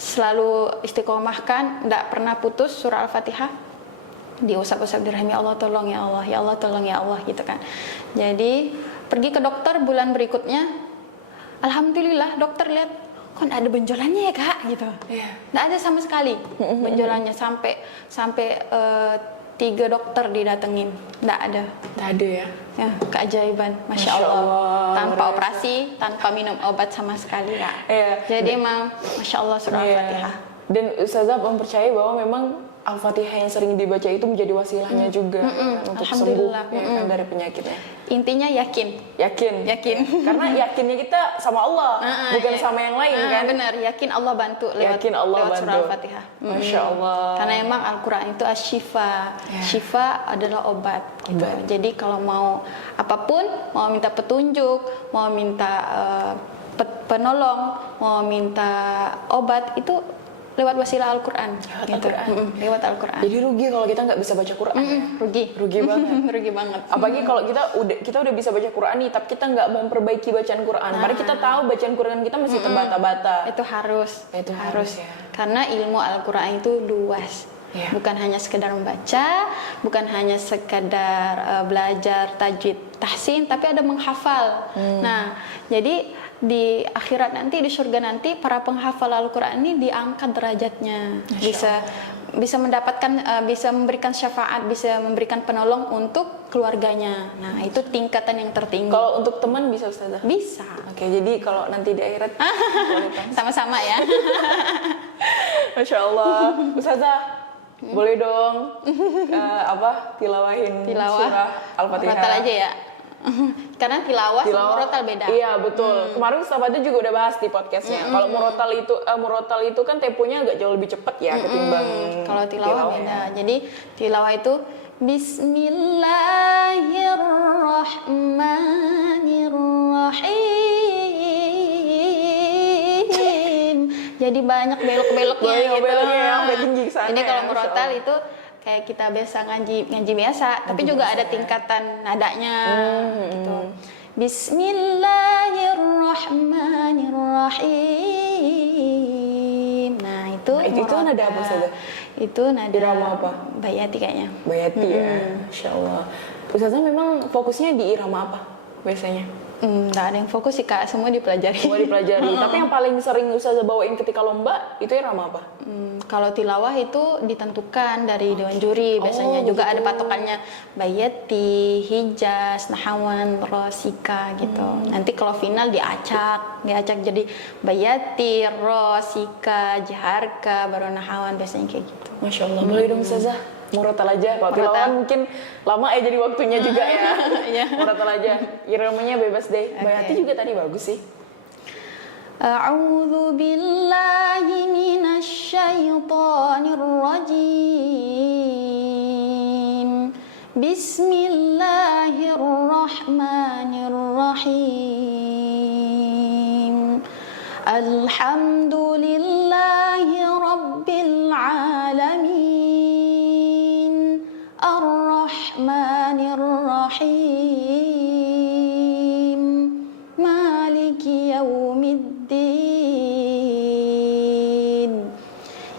selalu istiqomahkan, tidak pernah putus surah Al-Fatihah. Diusap-usap di rahim, ya Allah tolong ya Allah, ya Allah tolong ya Allah, gitu kan. Jadi pergi ke dokter bulan berikutnya, alhamdulillah dokter lihat kok nggak ada benjolannya ya, Kak, gitu. Nggak ada sama sekali benjolannya, sampai 3 dokter didatengin, nggak ada. Nggak ada ya? Ya, keajaiban, Masya Allah. Tanpa operasi, tanpa minum obat sama sekali, Kak. Jadi emang Masya Allah surah Al-Fatihah. Dan Ustazah mempercayai bahwa memang Al-Fatihah yang sering dibaca itu menjadi wasilahnya juga kan, untuk sembuh kan, dari penyakitnya. Intinya yakin. Karena yakinnya kita sama Allah, bukan sama yang lain kan. Benar, yakin Allah bantu lewat surah Al-Fatihah. Masya Allah. Karena emang Al-Quran itu asyifa. Syifa adalah obat. Gitu. Jadi kalau mau apapun, mau minta petunjuk, mau minta penolong, mau minta obat, itu lewat wasilah Al-Quran. Lewat Al-Quran. Jadi rugi kalau kita nggak bisa baca Quran. Rugi banget. Rugi banget. Apalagi kalau kita udah bisa baca Quran nih, tapi kita nggak memperbaiki bacaan Quran. Padahal kita tahu bacaan Quran kita masih terbata-bata. Itu harus. Ya. Karena ilmu Al-Quran itu luas. Bukan hanya sekedar membaca, bukan hanya sekedar belajar tajwid tahsin, tapi ada menghafal. Nah, jadi di akhirat nanti, di surga nanti, para penghafal Al-Quran ini diangkat derajatnya, bisa mendapatkan, bisa memberikan syafaat, bisa memberikan penolong untuk keluarganya. Nah, itu tingkatan yang tertinggi. Kalau untuk teman bisa, Ustazah? Bisa. Oke, jadi kalau nanti di akhirat sama-sama ya. Masya Allah. Ustazah, Boleh dong tilawahin surah Al-Fatihah. Murotal aja ya. Karena tilawah sama murotal beda. Iya betul. Kemarin sahabatnya juga udah bahas di podcastnya. Kalau murotal itu kan temponya agak jauh lebih cepat ya ketimbang kalau tilawah beda. Jadi tilawah itu Bismillahirrahmanirrahim. Jadi banyak belok-beloknya gitu. Belok-beloknya sampai tinggi sana. Jadi kalau ya, murotal itu kayak kita biasa ngaji biasa, tapi juga ada tingkatan nadanya gitu. Bismillahirrahmanirrahim. Nah, itu nada apa saja? Itu nada irama apa? Bayati kayaknya. Bayati ya, Insya Allah. Ustazah memang fokusnya di irama apa biasanya? Nggak ada yang fokus sih Kak, semua dipelajari. Semua dipelajari. Tapi yang paling sering Ustazah bawain ketika lomba itu irama apa? Kalau tilawah itu ditentukan dari dewan juri, biasanya juga ada patokannya bayati, hijaz, nahawan, rosika gitu. Nanti kalau final diacak jadi bayati, rosika, jaharka, baru nahawan, biasanya kayak gitu. Masya Allah, boleh dong Ustazah? Murotal aja, kalau tilawah mungkin lama ya jadi waktunya juga ya. Murotal aja, iramanya bebas deh. Bayati juga tadi bagus sih. A'udzu billahi minasy syaithanir rajim. Bismillahirrahmanirrahim. Alhamdulillahi rabbil alamin. Ar-Rahmanir Rahim. Maliki yaumiddin.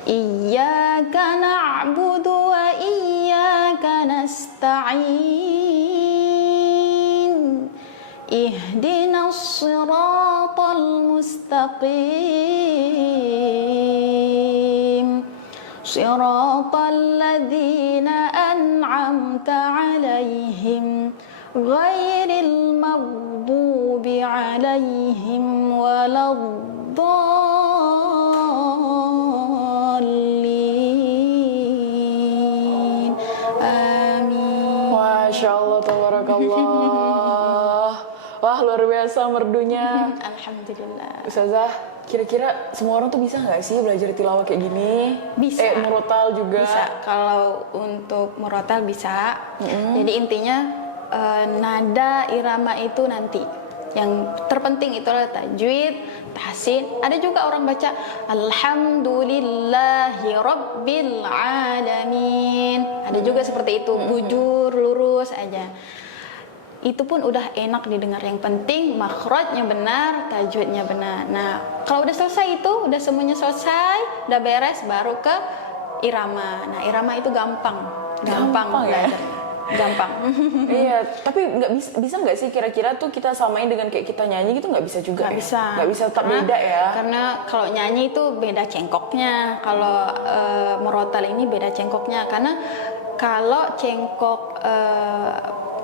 Iyyaka na'budu wa iyyaka nasta'in. Ihdinas siratal mustaqim. Siratal ladzina an'amta 'alaihim ghairil maghdubi 'alaihim waladdallin. Amin. Masya Allah, tabarakallah. Wah, luar biasa merdunya. Alhamdulillah. Ustazah, kira-kira semua orang tuh bisa nggak sih belajar tilawah kayak gini? Bisa. Murotal juga. Bisa. Kalau untuk murotal bisa. Jadi intinya nada irama itu nanti. Yang terpenting itu adalah tajwid, tahsin. Ada juga orang baca Alhamdulillahi Rabbil Alamin. Ada juga seperti itu, bujur, lurus aja. Itu pun udah enak didengar. Yang penting makhrajnya benar, tajwidnya benar. Nah, kalau udah selesai itu, udah semuanya selesai, udah beres, baru ke irama. Nah, irama itu gampang belajar. Gampang. Iya, tapi bisa nggak sih kira-kira tuh kita samain dengan kayak kita nyanyi gitu, nggak bisa juga? Nggak bisa. Nggak bisa, tetap beda ya. Karena kalau nyanyi itu beda cengkoknya. Kalau merotal ini beda cengkoknya. Karena kalau cengkok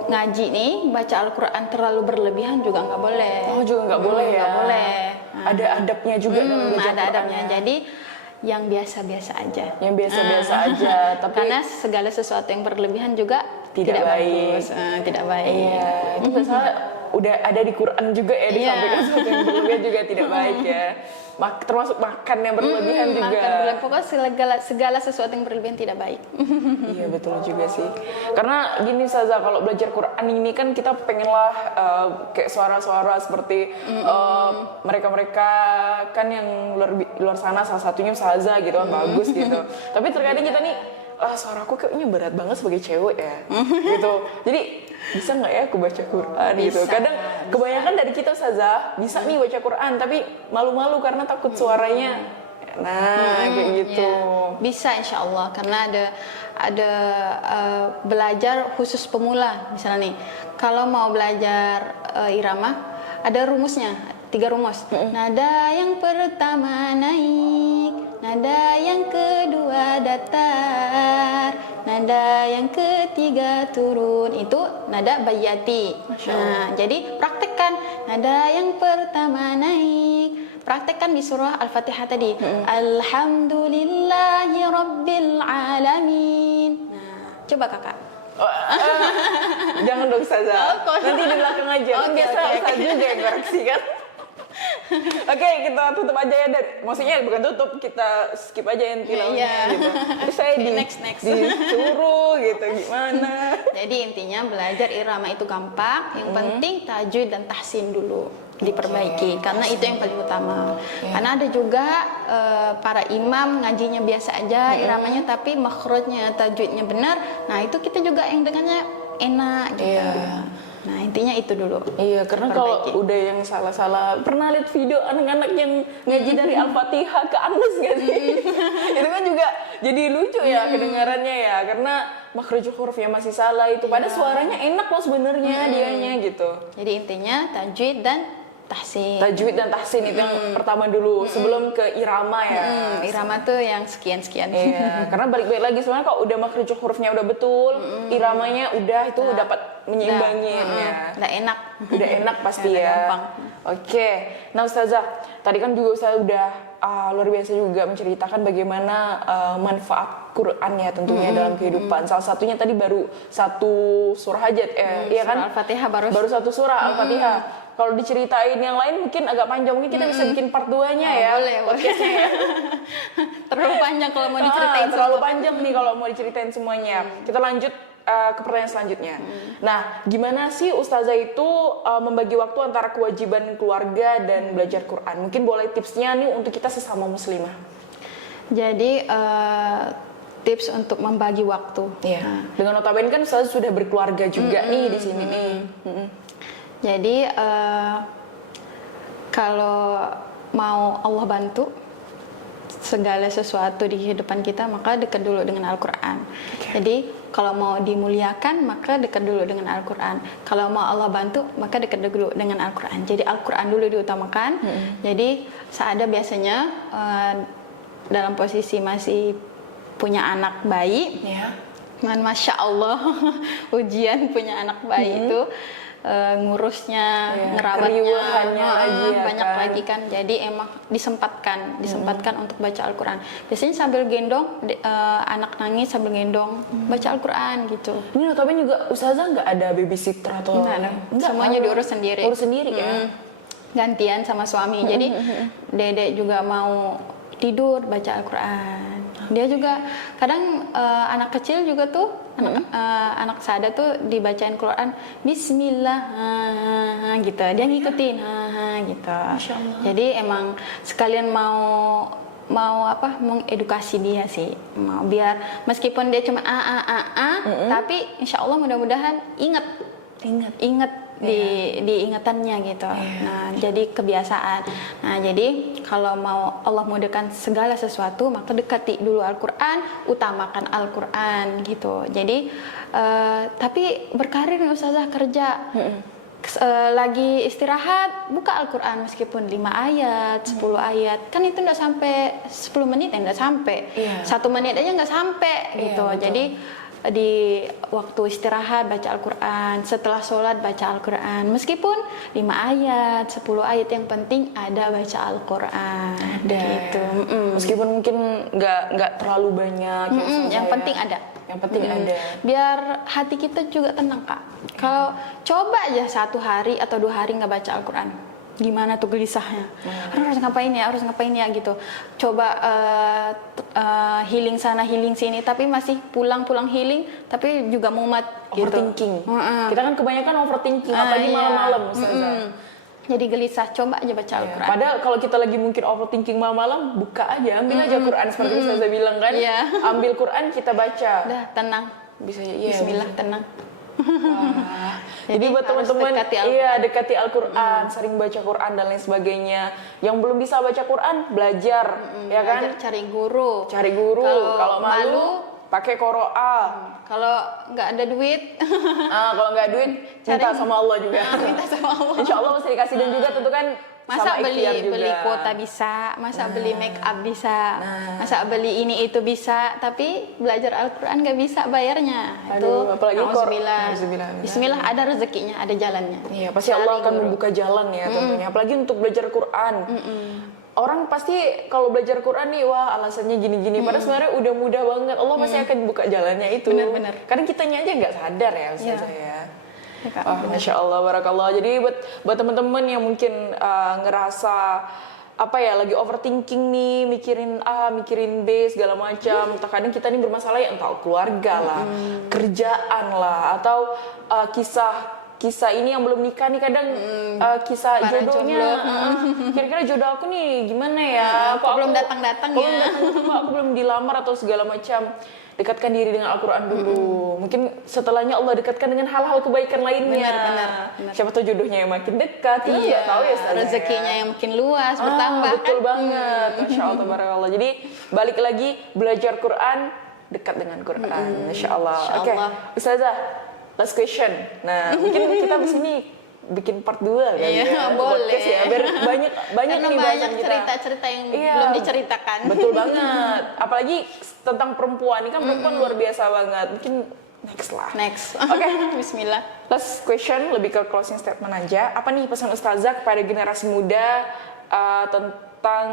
ngaji nih, baca Al-Quran terlalu berlebihan juga nggak boleh. Oh, juga nggak boleh ya? Nggak boleh. Ada adabnya juga dalam belajar ada adabnya. Qurannya. Jadi yang biasa-biasa aja. Yang biasa-biasa aja. Tapi karena segala sesuatu yang berlebihan juga tidak baik. Bagus. Tidak baik. Iya, itu masalah udah ada di Quran juga ya, disampaikan sesuatu yang berlebihan juga tidak baik ya. Termasuk makan yang berlebihan juga. Makan berlebihan, pokoknya segala sesuatu yang berlebihan tidak baik. Iya betul juga sih. Karena gini Saza, kalau belajar Quran ini kan kita pengenlah kayak suara-suara seperti mereka-mereka kan yang luar sana, salah satunya Saza gitu kan, bagus gitu. Tapi terkadang kita nih, suaraku kayaknya berat banget sebagai cewek ya, gitu. Jadi bisa nggak ya aku baca Quran gitu? Kadang kebanyakan dari kita Saza bisa nih baca Quran, tapi malu-malu karena takut suaranya. Nah, kayak gitu. Ya, bisa insya Allah, karena ada belajar khusus pemula. Misalnya nih, kalau mau belajar irama, ada rumusnya, 3 rumus. Nada yang pertama naik, nada yang kedua datar, nada yang ketiga turun. Itu nada bayati. Nah, jadi praktekkan. Nada yang pertama naik, praktekkan di surah Al-Fatihah tadi. Alhamdulillahi Rabbil Alamin. Nah, coba kakak. Jangan dong Ustazah. Nanti di belakang aja. Biasa Ustazah juga yang koreksi kan. Oke, kita tutup aja ya, dan maksudnya bukan tutup, kita skip aja yang tilawahnya gitu. Terus saya next. disuruh gitu gimana. Jadi intinya belajar irama itu gampang, yang penting tajwid dan tahsin dulu diperbaiki, karena itu yang paling utama. Karena ada juga para imam ngajinya biasa aja iramanya, tapi makhrajnya tajwidnya benar. Nah itu kita juga yang dengannya enak gitu. Nah intinya itu dulu. Iya, karena kalau udah yang salah-salah, pernah lihat video anak-anak yang ngaji dari Al-Fatihah ke Anas nggak sih? Itu kan juga jadi lucu ya kedengarannya ya, karena makhraj hurufnya masih salah itu. Padahal suaranya enak loh sebenarnya dianya gitu. Jadi intinya tajwid dan tahsin. Tajwid dan tahsin itu yang pertama dulu sebelum ke irama ya. Irama tuh yang sekian-sekian. Iya, karena balik-balik lagi sebenarnya kalau udah makhraj hurufnya udah betul, iramanya udah itu dapat menyeimbangin ya. Udah enak. Udah enak pasti ya. Gampang. Oke. Nah Ustazah, tadi kan juga Ustazah udah luar biasa juga menceritakan bagaimana manfaat Quran ya tentunya dalam kehidupan. Salah satunya tadi baru satu surah aja, iya kan? Al-Fatihah baru satu surah Al-Fatihah. Kalau diceritain yang lain mungkin agak panjang, mungkin kita bisa bikin part 2-nya ya. Boleh. Terlalu panjang kalau mau diceritain. Terlalu panjang nih kalau mau diceritain semuanya. Kita lanjut ke pertanyaan selanjutnya. Nah, gimana sih Ustazah itu membagi waktu antara kewajiban keluarga dan belajar Quran? Mungkin boleh tipsnya nih untuk kita sesama muslimah. Jadi tips untuk membagi waktu. Iya. Dengan notabene kan Ustazah sudah berkeluarga juga nih di sini nih. Jadi kalau mau Allah bantu segala sesuatu di kehidupan kita, maka dekat dulu dengan Al-Quran. Jadi kalau mau dimuliakan, maka dekat dulu dengan Al-Quran. Kalau mau Allah bantu, maka dekat dulu dengan Al-Quran. Jadi Al-Quran dulu diutamakan. Jadi seada biasanya dalam posisi masih punya anak bayi, Masya Allah, ujian punya anak bayi itu ngurusnya, ngerawatnya banyak lagi kan. Jadi emang disempatkan untuk baca Al-Quran. Biasanya sambil gendong anak nangis, sambil gendong baca Al-Quran gitu. Ini notabene juga Ustazah nggak ada babysitter atau enggak, semuanya diurus sendiri. Urus sendiri ya. Gantian sama suami. Jadi dedek juga mau tidur baca Al-Quran. Dia juga kadang anak kecil juga tuh anak sada tuh dibacain Quran Bismillah gitu, dia ngikutin gitu. Jadi emang sekalian mau mengedukasi dia sih, mau biar meskipun dia cuma tapi insya Allah mudah-mudahan ingat di ingatannya gitu. Nah, jadi kebiasaan. Nah, jadi kalau mau Allah mudahkan segala sesuatu, maka dekati dulu Al-Quran, utamakan Al-Quran gitu. Jadi tapi berkarir nih Ustazah, kerja lagi istirahat, buka Al-Quran meskipun 5 ayat, 10 ayat, kan itu nggak sampai 10 menit, nggak sampai 1 menit aja nggak sampai gitu. Jadi di waktu istirahat baca Al-Quran, setelah sholat baca Al-Quran, meskipun 5 ayat, 10 ayat, yang penting ada baca Al-Quran gitu. Meskipun mungkin nggak terlalu banyak yang penting ada. Yang penting ada. Biar hati kita juga tenang, Kak. Kalau coba aja 1 hari atau 2 hari nggak baca Al-Quran, gimana tuh gelisahnya. Harus ngapain ya gitu. Coba healing sana healing sini, tapi masih pulang healing, tapi juga mumet gitu. Overthinking. Kita kan kebanyakan overthinking, apalagi malam-malam Ustazah. Jadi gelisah, coba aja baca Al-Quran. Padahal kalau kita lagi mungkin overthinking malam-malam, buka aja, ambil aja Quran seperti Ustazah bilang kan. Ambil Quran, kita baca. Udah, tenang. Bisa Bismillah, tenang. Wah. Jadi buat teman-teman, dekati Al-Quran, sering baca Quran dan lain sebagainya. Yang belum bisa baca Quran, belajar, ya kan? Cari guru. Kalau malu, pakai Qur'an. Kalau nggak ada duit, kalau nggak duit, minta sama Allah juga. Minta sama Allah. Insya Allah pasti dikasih, dan juga tentu kan masa sama beli juga. kuota bisa, masa beli make up bisa, masa beli ini itu bisa, tapi belajar Al-Quran nggak bisa bayarnya. Aduh, apalagi Bismillah, ada rezekinya, ada jalannya. Iya, pasti Allah akan membuka jalan ya tentunya. Apalagi untuk belajar Quran. orang pasti kalau belajar Quran nih, wah alasannya gini-gini. Padahal sebenarnya udah mudah banget. Allah pasti akan buka jalannya itu. Benar-benar. Kadang kitanya aja nggak sadar ya Ustazah ya. Ya, Kak. Oh, Masya Allah, Barakallah. Jadi buat teman-teman yang mungkin ngerasa apa ya lagi overthinking nih, mikirin B segala macam. Terkadang kita nih bermasalah ya entah keluarga lah, kerjaan lah, atau kisah ini yang belum nikah nih kadang kisah para jodohnya. Kira-kira jodoh aku nih gimana ya? Kok belum datang-datang ya? Kok aku belum dilamar atau segala macam. Dekatkan diri dengan Al-Quran dulu. Mungkin setelahnya Allah dekatkan dengan hal-hal kebaikan lainnya. Benar. Siapa tahu jodohnya yang makin dekat. Kita nggak tahu ya Ustazah, rezekinya yang makin luas, bertambah betul kan? banget. Masya Allah, tabarakallah. Jadi balik lagi belajar Quran, dekat dengan Quran. Masya Allah. Masya Oke, Allah. Ustazah, last question. Nah, mungkin kita di sini bikin part 2 kan Iya, ya, boleh. podcast ya, biar banyak Karena nih banyak bahasan kita. cerita-cerita yang Iya, belum diceritakan. Betul banget. Apalagi tentang perempuan, ini kan perempuan luar biasa banget. Mungkin next lah. Next. Oke. Bismillah. Last question, lebih ke closing statement aja. Apa nih pesan Ustazah kepada generasi muda tentang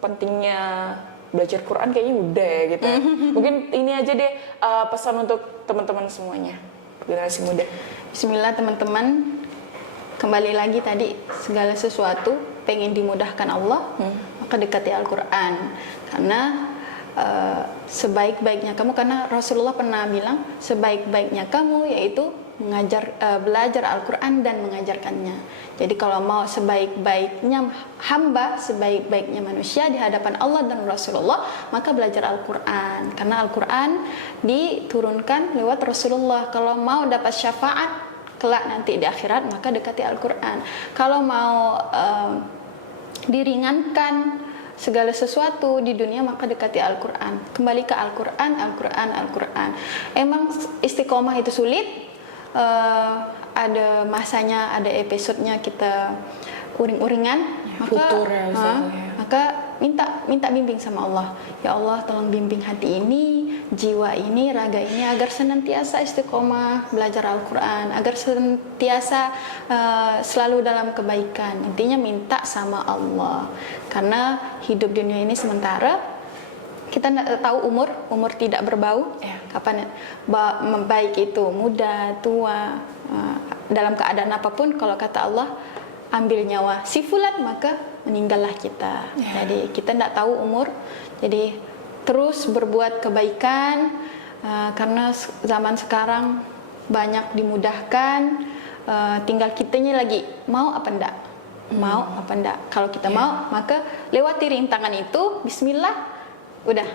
pentingnya belajar Quran? Kayaknya udah ya gitu. Mungkin ini aja deh pesan untuk teman-teman semuanya, generasi muda. Bismillah teman-teman. Kembali lagi tadi, segala sesuatu pengen dimudahkan Allah, maka dekati Al-Quran. Karena sebaik-baiknya kamu, karena Rasulullah pernah bilang sebaik-baiknya kamu yaitu belajar Al-Quran dan mengajarkannya. Jadi kalau mau sebaik-baiknya hamba, sebaik-baiknya manusia di hadapan Allah dan Rasulullah, maka belajar Al-Quran. Karena Al-Quran diturunkan lewat Rasulullah. Kalau mau dapat syafaat kelak nanti di akhirat, maka dekati Al-Quran. Kalau mau diringankan segala sesuatu di dunia, maka dekati Al-Quran. Kembali ke Al-Quran, Al-Quran, Al-Quran. Emang istiqomah itu sulit, ada masanya, ada episodenya kita uring-uringan, futur ya, maka minta bimbing sama Allah. Ya Allah, tolong bimbing hati ini, jiwa ini, raga ini agar senantiasa istiqomah belajar Al-Quran, agar senantiasa selalu dalam kebaikan. Intinya minta sama Allah. Karena hidup dunia ini sementara, kita tidak tahu umur tidak berbau. Kapan baik itu muda, tua, dalam keadaan apapun, kalau kata Allah, ambil nyawa si fulan maka meninggallah kita. Jadi kita tidak tahu umur. Jadi terus berbuat kebaikan, karena zaman sekarang banyak dimudahkan. Tinggal kitanya lagi mau apa enggak, mau apa enggak. Kalau kita mau, maka lewati rintangan itu, Bismillah, udah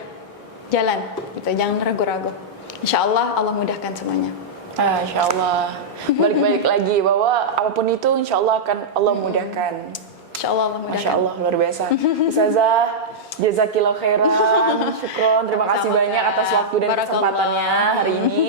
jalan. Gitu, jangan ragu-ragu. Insya Allah Allah mudahkan semuanya. Insya Allah. Balik-balik lagi bahwa apapun itu Insya Allah akan Allah mudahkan. Insya Allah Allah mudahkan. Masya Allah, luar biasa. Ustazah, jazakillah khairan, syukron, terima kasih Sama-sama, banyak atas waktu dan Barakallah. kesempatannya hari ini.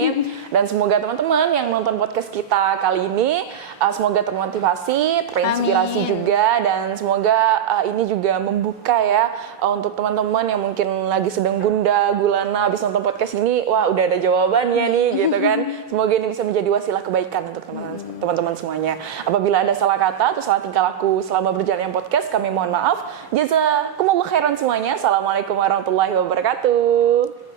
Dan semoga teman-teman yang nonton podcast kita kali ini semoga termotivasi, terinspirasi Amin. juga, dan semoga ini juga membuka ya untuk teman-teman yang mungkin lagi sedang gundah gulana habis nonton podcast ini, wah udah ada jawabannya nih gitu kan. Semoga ini bisa menjadi wasilah kebaikan untuk teman-teman semuanya. Apabila ada salah kata atau salah tingkah laku selama berjalannya podcast, kami mohon maaf. Jazakumullah khairan semuanya. Assalamualaikum warahmatullahi wabarakatuh.